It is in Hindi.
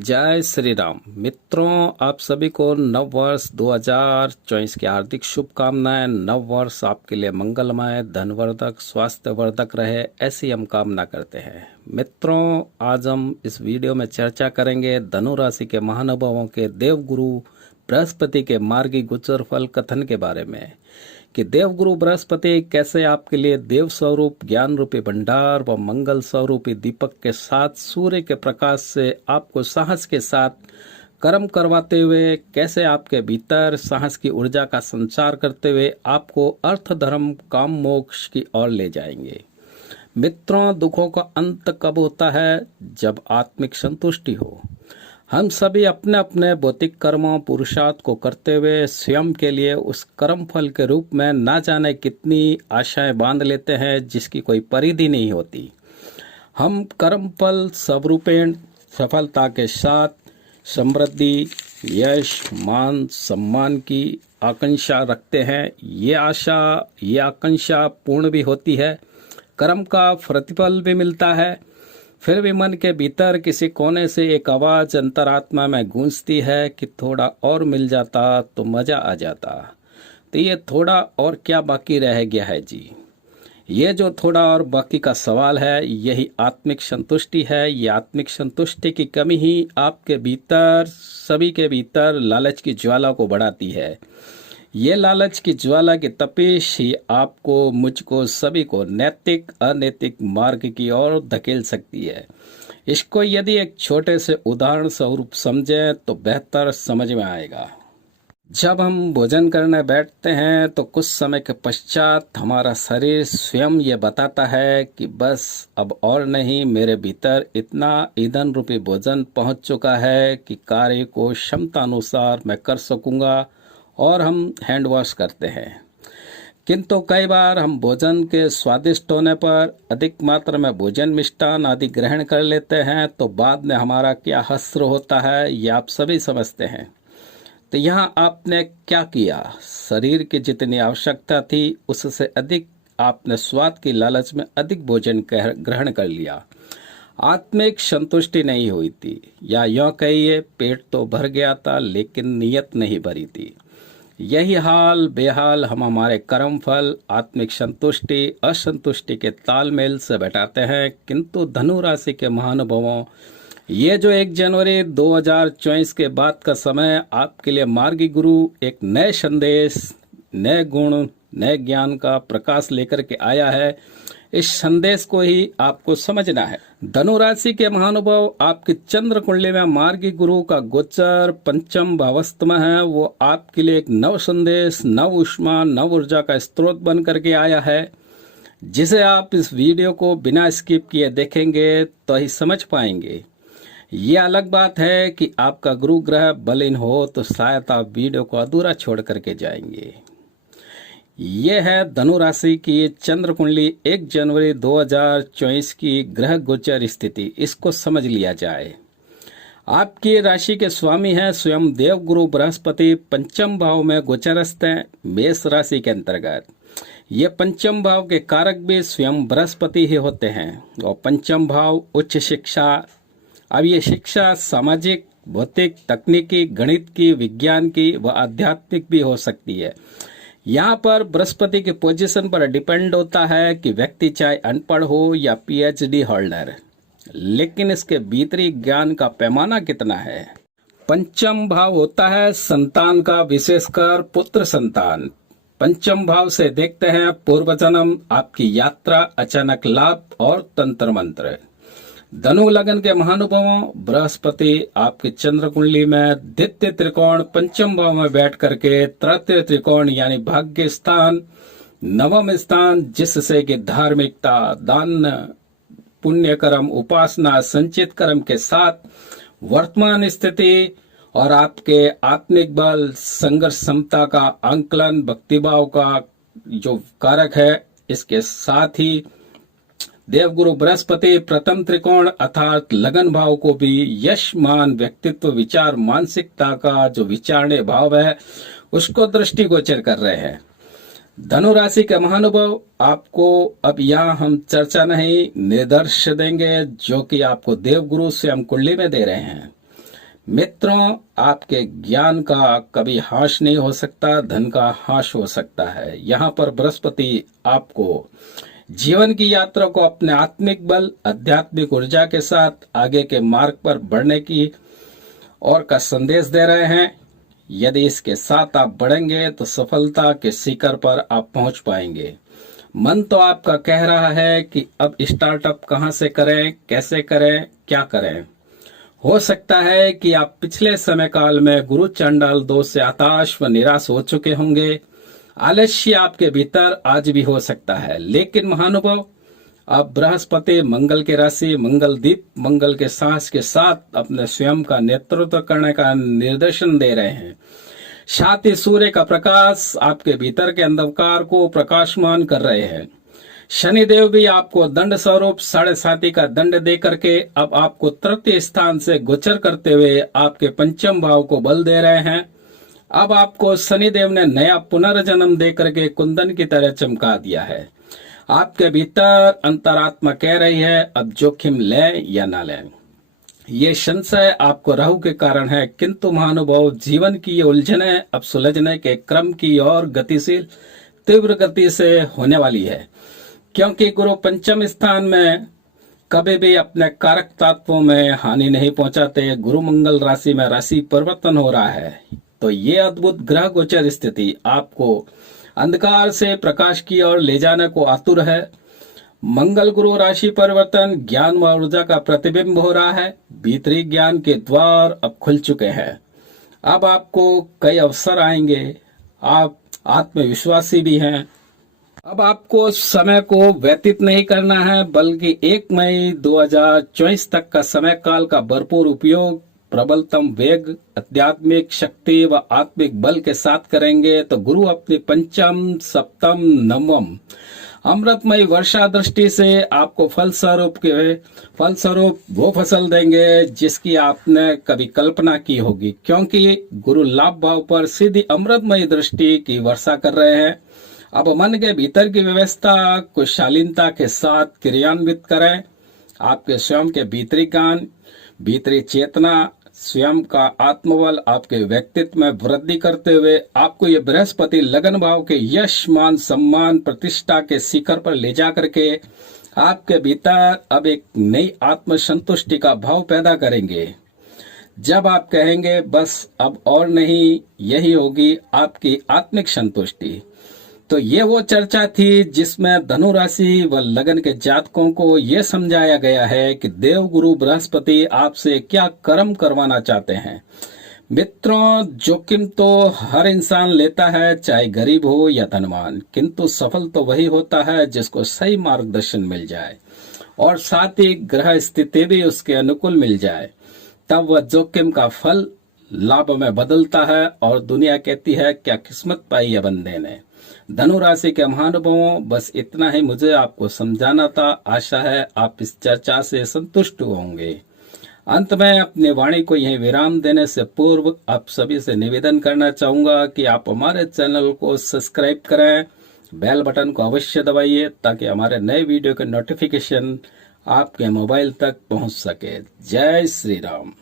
जय श्री राम मित्रों, आप सभी को नव वर्ष 2024 की हार्दिक शुभकामनाएं। नव वर्ष आपके लिए मंगलमय, धनवर्धक, स्वास्थ्यवर्धक रहे, ऐसी हम कामना करते हैं। मित्रों, आज हम इस वीडियो में चर्चा करेंगे धनु राशि के महानुभावों के देवगुरु बृहस्पति के मार्गी गोचर फल कथन के बारे में कि देवगुरु बृहस्पति कैसे आपके लिए देव स्वरूप ज्ञान रूपी भंडार व मंगल स्वरूपी दीपक के साथ सूर्य के प्रकाश से आपको साहस के साथ कर्म करवाते हुए कैसे आपके भीतर साहस की ऊर्जा का संचार करते हुए आपको अर्थ धर्म काम मोक्ष की ओर ले जाएंगे। मित्रों, दुखों का अंत कब होता है? जब आत्मिक संतुष्टि हो। हम सभी अपने अपने भौतिक कर्मों पुरुषार्थ को करते हुए स्वयं के लिए उस कर्म फल के रूप में ना जाने कितनी आशाएं बांध लेते हैं जिसकी कोई परिधि नहीं होती। हम कर्म फल स्वरूपेण सफलता के साथ समृद्धि, यश, मान, सम्मान की आकांक्षा रखते हैं। ये आकांक्षा पूर्ण भी होती है, कर्म का प्रतिफल भी मिलता है। फिर भी मन के भीतर किसी कोने से एक आवाज अंतरात्मा में गूंजती है कि थोड़ा और मिल जाता तो मजा आ जाता। तो ये थोड़ा और क्या बाकी रह गया है जी? ये जो थोड़ा और बाकी का सवाल है, यही आत्मिक संतुष्टि है। ये आत्मिक संतुष्टि की कमी ही आपके भीतर, सभी के भीतर लालच की ज्वाला को बढ़ाती है। ये लालच की ज्वाला की तपिश ही आपको, मुझको, सभी को नैतिक अनैतिक मार्ग की ओर धकेल सकती है। इसको यदि एक छोटे से उदाहरण स्वरूप समझें तो बेहतर समझ में आएगा। जब हम भोजन करने बैठते हैं तो कुछ समय के पश्चात हमारा शरीर स्वयं ये बताता है कि बस अब और नहीं, मेरे भीतर इतना ईंधन रूपी भोजन पहुंच चुका है कि कार्य को क्षमता अनुसार मैं कर सकूंगा, और हम हैंड वॉश करते हैं। किंतु कई बार हम भोजन के स्वादिष्ट होने पर अधिक मात्रा में भोजन मिष्टान आदि ग्रहण कर लेते हैं तो बाद में हमारा क्या हश्र होता है, ये आप सभी समझते हैं। तो यहाँ आपने क्या किया? शरीर की जितनी आवश्यकता थी उससे अधिक आपने स्वाद की लालच में अधिक भोजन ग्रहण कर लिया। आत्मिक संतुष्टि नहीं हुई थी, या यूं कहिए पेट तो भर गया था लेकिन नीयत नहीं भरी थी। यही हाल बेहाल हम हमारे कर्म फल, आत्मिक संतुष्टि, असंतुष्टि के तालमेल से बैठाते हैं। किंतु धनु राशि के महानुभावों, ये जो 1 जनवरी 2024 के बाद का समय आपके लिए मार्गी गुरु एक नए संदेश, नए गुण, नए ज्ञान का प्रकाश लेकर के आया है। इस संदेश को ही आपको समझना है। धनु राशि के महानुभाव, आपकी चंद्र कुंडली में मार्गी गुरु का गोचर पंचम भावस्थ में है। वो आपके लिए एक नव संदेश, नव ऊष्मा, नव ऊर्जा का स्रोत बन करके आया है, जिसे आप इस वीडियो को बिना स्किप किए देखेंगे तो ही समझ पाएंगे। ये अलग बात है कि आपका गुरु ग्रह बलहीन हो तो शायद आप वीडियो को अधूरा छोड़ करके जाएंगे। ये है धनु राशि की चंद्र कुंडली 1 जनवरी 2024 की ग्रह गोचर स्थिति। इसको समझ लिया जाए। आपकी राशि के स्वामी हैं स्वयं देवगुरु बृहस्पति, पंचम भाव में गोचरस्थ हैं मेष राशि के अंतर्गत। ये पंचम भाव के कारक भी स्वयं बृहस्पति ही होते हैं, और पंचम भाव उच्च शिक्षा। अब ये शिक्षा सामाजिक, भौतिक, तकनीकी, गणित की, विज्ञान की व आध्यात्मिक भी हो सकती है। यहाँ पर बृहस्पति के पोजीशन पर डिपेंड होता है कि व्यक्ति चाहे अनपढ़ हो या पीएचडी होल्डर, लेकिन इसके भीतरी ज्ञान का पैमाना कितना है। पंचम भाव होता है संतान का, विशेषकर पुत्र संतान। पंचम भाव से देखते हैं पूर्व जन्म, आपकी यात्रा, अचानक लाभ और तंत्र मंत्र। धनु लगन के महानुभावों, बृहस्पति आपकी चंद्र कुंडली में द्वितीय त्रिकोण पंचम भाव में बैठ करके तृतीय त्रिकोण यानी भाग्य स्थान, नवम स्थान, जिससे कि धार्मिकता, दान, पुण्य कर्म, उपासना, संचित कर्म के साथ वर्तमान स्थिति और आपके आत्मिक बल, संघर्ष क्षमता का आंकलन, भक्तिभाव का जो कारक है, इसके साथ ही देवगुरु बृहस्पति प्रथम त्रिकोण अर्थात लगन भाव को भी यश, मान, व्यक्तित्व, विचार, मानसिकता का जो विचारने भाव है उसको दृष्टिगोचर कर रहे हैं। धनु राशि के महानुभाव, आपको अब यहाँ हम चर्चा नहीं, निर्देश देंगे जो कि आपको देवगुरु स्वयं कुंडली में दे रहे हैं। मित्रों, आपके ज्ञान का कभी हाश नहीं हो सकता, धन का हाश हो सकता है। यहाँ पर बृहस्पति आपको जीवन की यात्रा को अपने आत्मिक बल, आध्यात्मिक ऊर्जा के साथ आगे के मार्ग पर बढ़ने की और का संदेश दे रहे हैं। यदि इसके साथ आप बढ़ेंगे तो सफलता के शिखर पर आप पहुंच पाएंगे। मन तो आपका कह रहा है कि अब स्टार्टअप कहां से करें, कैसे करें, क्या करें। हो सकता है कि आप पिछले समय काल में गुरु चंडाल दोष से हताश व निराश हो चुके होंगे। आलस्य आपके भीतर आज भी हो सकता है, लेकिन महानुभाव, अब बृहस्पति मंगल के राशि, मंगल दीप, मंगल के साहस के साथ अपने स्वयं का नेतृत्व करने का निर्देशन दे रहे हैं। साथ ही सूर्य का प्रकाश आपके भीतर के अंधकार को प्रकाशमान कर रहे हैं। शनिदेव भी आपको दंड स्वरूप 7.5 का दंड दे करके अब आपको तृतीय स्थान से गोचर करते हुए आपके पंचम भाव को बल दे रहे हैं। अब आपको शनिदेव ने नया पुनर्जन्म दे करके कुंदन की तरह चमका दिया है। आपके भीतर अंतरात्मा कह रही है अब जोखिम लें या ना लें। ये संशय आपको राहु के कारण है, किंतु महानुभाव, जीवन की ये उलझने अब सुलझने के क्रम की और गतिशील तीव्र गति से होने वाली है, क्योंकि गुरु पंचम स्थान में कभी भी अपने कारक तत्वों में हानि नहीं पहुंचाते। गुरु मंगल राशि में राशि परिवर्तन हो रहा है, तो ये अद्भुत ग्रह गोचर स्थिति आपको अंधकार से प्रकाश की ओर ले जाने को आतुर है। मंगल गुरु राशि परिवर्तन ज्ञान व ऊर्जा का प्रतिबिंब हो रहा है। भीतरी ज्ञान के द्वार अब खुल चुके हैं। अब आपको कई अवसर आएंगे। आप आत्मविश्वासी भी हैं। अब आपको समय को व्यतीत नहीं करना है, बल्कि 1 मई 2024 तक का समय काल का भरपूर उपयोग प्रबलतम वेग, आध्यात्मिक शक्ति व आत्मिक बल के साथ करेंगे तो गुरु अपनी पंचम, सप्तम, नवम अमृतमय वर्षा दृष्टि से आपको फलस्वरूप वो फसल देंगे जिसकी आपने कभी कल्पना की होगी, क्योंकि गुरु लाभ भाव पर सीधी अमृतमय दृष्टि की वर्षा कर रहे हैं। अब मन के भीतर की व्यवस्था को शालीनता के साथ क्रियान्वित करें। आपके स्वयं के भीतरी ज्ञान, भीतरी चेतना, स्वयं का आत्मबल आपके व्यक्तित्व में वृद्धि करते हुए आपको ये बृहस्पति लगन भाव के यश, मान, सम्मान, प्रतिष्ठा के शिखर पर ले जा करके आपके भीतर अब एक नई आत्म संतुष्टि का भाव पैदा करेंगे। जब आप कहेंगे बस अब और नहीं, यही होगी आपकी आत्मिक संतुष्टि। तो ये वो चर्चा थी जिसमें धनु राशि व लगन के जातकों को ये समझाया गया है कि देव गुरु बृहस्पति आपसे क्या कर्म करवाना चाहते हैं। मित्रों, जोखिम तो हर इंसान लेता है, चाहे गरीब हो या धनवान, किंतु सफल तो वही होता है जिसको सही मार्गदर्शन मिल जाए और साथ ही ग्रह स्थिति भी उसके अनुकूल मिल जाए। तब वह जोखिम का फल लाभ में बदलता है और दुनिया कहती है क्या किस्मत पाई है बंदे ने। धनु राशि के महानुभावों, बस इतना ही मुझे आपको समझाना था। आशा है आप इस चर्चा से संतुष्ट होंगे। अंत में अपनी वाणी को यहीं विराम देने से पूर्व आप सभी से निवेदन करना चाहूंगा कि आप हमारे चैनल को सब्सक्राइब करें, बेल बटन को अवश्य दबाइए ताकि हमारे नए वीडियो के नोटिफिकेशन आपके मोबाइल तक पहुंच सके। जय श्री राम।